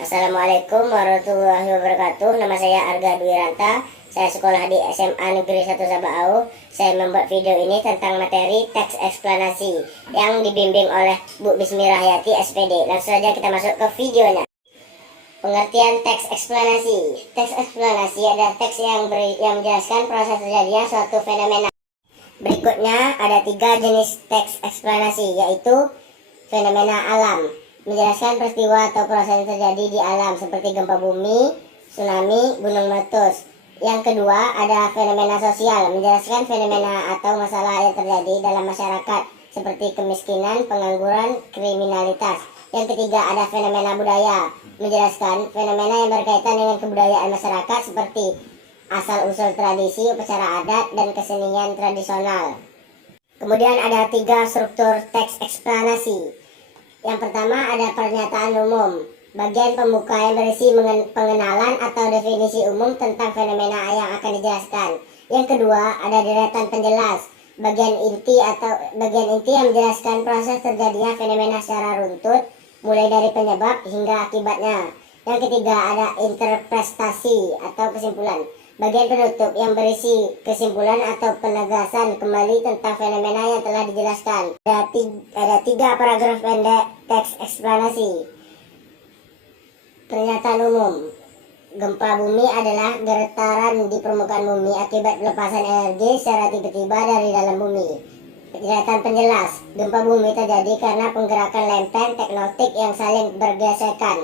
Assalamualaikum warahmatullahi wabarakatuh. Nama saya Arga Dwi Ranta. Saya sekolah di SMA Negeri 1 Sabau. Saya membuat video ini tentang materi teks eksplanasi yang dibimbing oleh Bu Bismi Rahyati SPD. Langsung saja kita masuk ke videonya. Pengertian teks eksplanasi. Teks eksplanasi adalah teks yang menjelaskan proses terjadinya suatu fenomena. Berikutnya ada 3 jenis teks eksplanasi, yaitu fenomena alam, menjelaskan peristiwa atau proses yang terjadi di alam seperti gempa bumi, tsunami, gunung meletus. Yang kedua ada fenomena sosial, menjelaskan fenomena atau masalah yang terjadi dalam masyarakat seperti kemiskinan, pengangguran, kriminalitas. Yang ketiga ada fenomena budaya, menjelaskan fenomena yang berkaitan dengan kebudayaan masyarakat seperti asal-usul tradisi, upacara adat, dan kesenian tradisional. Kemudian ada 3 struktur teks eksplanasi. Yang pertama ada pernyataan umum, bagian pembuka yang berisi pengenalan atau definisi umum tentang fenomena yang akan dijelaskan. Yang kedua ada deretan penjelas, bagian inti yang menjelaskan proses terjadinya fenomena secara runtut, mulai dari penyebab hingga akibatnya. Yang ketiga ada interpretasi atau kesimpulan, bagian penutup yang berisi kesimpulan atau penegasan kembali tentang fenomena yang telah dijelaskan. Ada 3 paragraf pendek teks eksplanasi. Pernyataan umum. Gempa bumi adalah getaran di permukaan bumi akibat lepasan energi secara tiba-tiba dari dalam bumi. Deretan penjelas. Gempa bumi terjadi karena penggerakan lempeng tektonik yang saling bergesekan.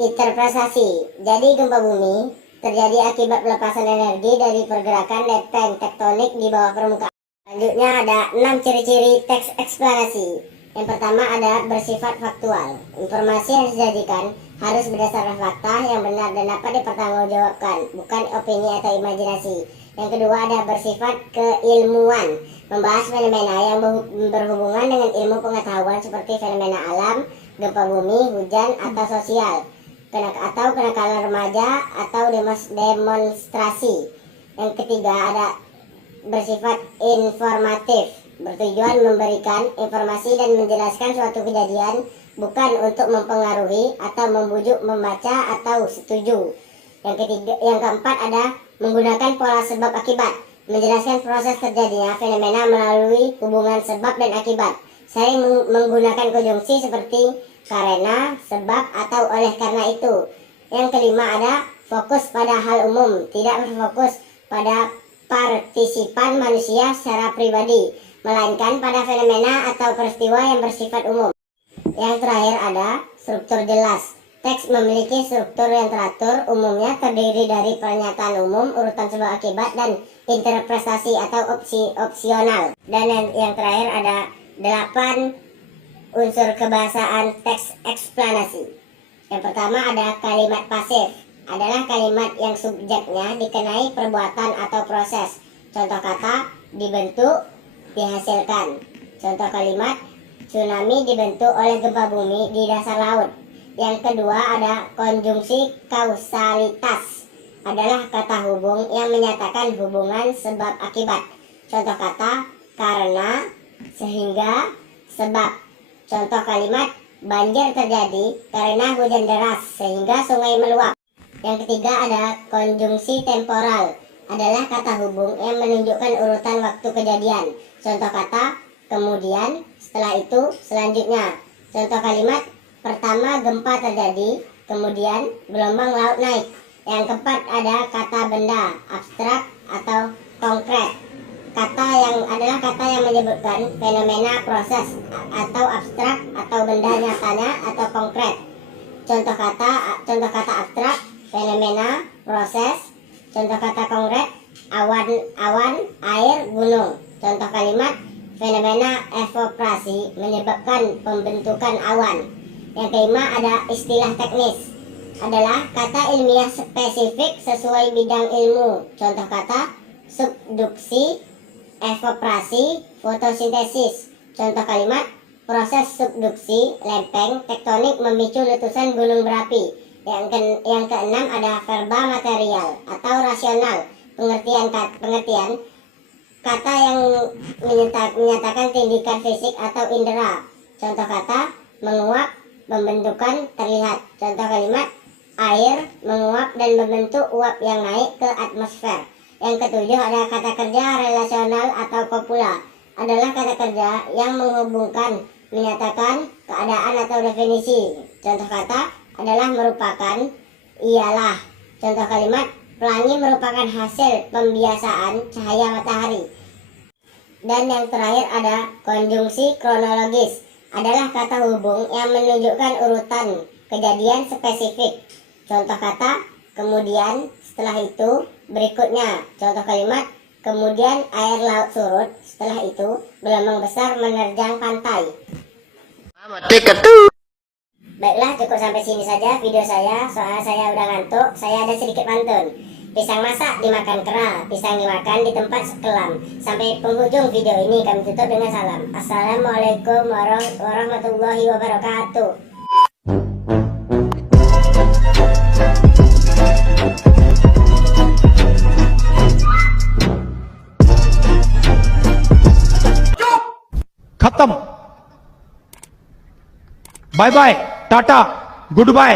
Interpretasi. Jadi gempa bumi terjadi akibat pelepasan energi dari pergerakan lempeng tektonik di bawah permukaan. Selanjutnya ada 6 ciri-ciri teks eksplanasi. Yang pertama ada bersifat faktual. Informasi yang disajikan harus berdasarkan fakta yang benar dan dapat dipertanggungjawabkan, bukan opini atau imajinasi. Yang kedua ada bersifat keilmuan, membahas fenomena yang berhubungan dengan ilmu pengetahuan seperti fenomena alam, gempa bumi, hujan, atau sosial, atau kenakalan remaja, atau demonstrasi. Yang ketiga ada bersifat informatif, bertujuan memberikan informasi dan menjelaskan suatu kejadian, bukan untuk mempengaruhi atau membujuk membaca atau setuju. Yang keempat ada menggunakan pola sebab akibat, menjelaskan proses terjadinya fenomena melalui hubungan sebab dan akibat. Sering menggunakan konjungsi seperti karena, sebab, atau oleh karena itu. Yang kelima ada fokus pada hal umum, tidak berfokus pada partisipan manusia secara pribadi, melainkan pada fenomena atau peristiwa yang bersifat umum. Yang terakhir ada struktur jelas. Teks memiliki struktur yang teratur, umumnya terdiri dari pernyataan umum, urutan sebab akibat, dan interpretasi atau opsional. Dan yang terakhir ada 8 unsur kebahasaan teks eksplanasi. Yang pertama ada kalimat pasif, adalah kalimat yang subjeknya dikenai perbuatan atau proses. Contoh kata dibentuk, dihasilkan. Contoh kalimat tsunami dibentuk oleh gempa bumi di dasar laut. Yang kedua ada konjungsi kausalitas, adalah kata hubung yang menyatakan hubungan sebab akibat. Contoh kata karena, sehingga, sebab. Contoh kalimat banjir terjadi karena hujan deras sehingga sungai meluap. Yang ketiga ada konjungsi temporal, adalah kata hubung yang menunjukkan urutan waktu kejadian. Contoh kata kemudian, setelah itu, selanjutnya. Contoh kalimat pertama gempa terjadi, kemudian gelombang laut naik. Yang keempat ada kata benda, abstrak atau konkret. Adalah kata yang menyebutkan fenomena, proses, atau abstrak atau benda nyatanya atau konkret. Contoh kata abstrak, fenomena, proses. Contoh kata konkret, awan, air, gunung. Contoh kalimat fenomena evaporasi, menyebabkan pembentukan awan. Yang kelima ada istilah teknis, adalah kata ilmiah spesifik sesuai bidang ilmu. Contoh kata subduksi, evaporasi, fotosintesis. Contoh kalimat proses subduksi, lempeng, tektonik memicu letusan gunung berapi. Yang keenam ada verba material atau rasional, pengertian kata yang menyatakan tindakan fisik atau indera. Contoh kata menguap, pembentukan, terlihat. Contoh kalimat air menguap dan membentuk uap yang naik ke atmosfer. Yang ketujuh ada kata kerja relasional atau kopula, adalah kata kerja yang menghubungkan, menyatakan keadaan atau definisi. Contoh kata adalah merupakan, ialah. Contoh kalimat pelangi merupakan hasil pembiasaan cahaya matahari. Dan yang terakhir ada konjungsi kronologis, adalah kata hubung yang menunjukkan urutan kejadian spesifik. Contoh kata kemudian, setelah itu, berikutnya. Contoh kalimat kemudian air laut surut, setelah itu gelombang besar menerjang pantai. Baiklah, cukup sampai sini saja video saya, soalnya saya udah ngantuk. Saya ada sedikit pantun. Pisang masak dimakan kera, pisang dimakan di tempat sekelam. Sampai penghujung video ini kami tutup dengan salam. Assalamualaikum warahmatullahi wabarakatuh. खत्म। Bye bye, tata, good bye.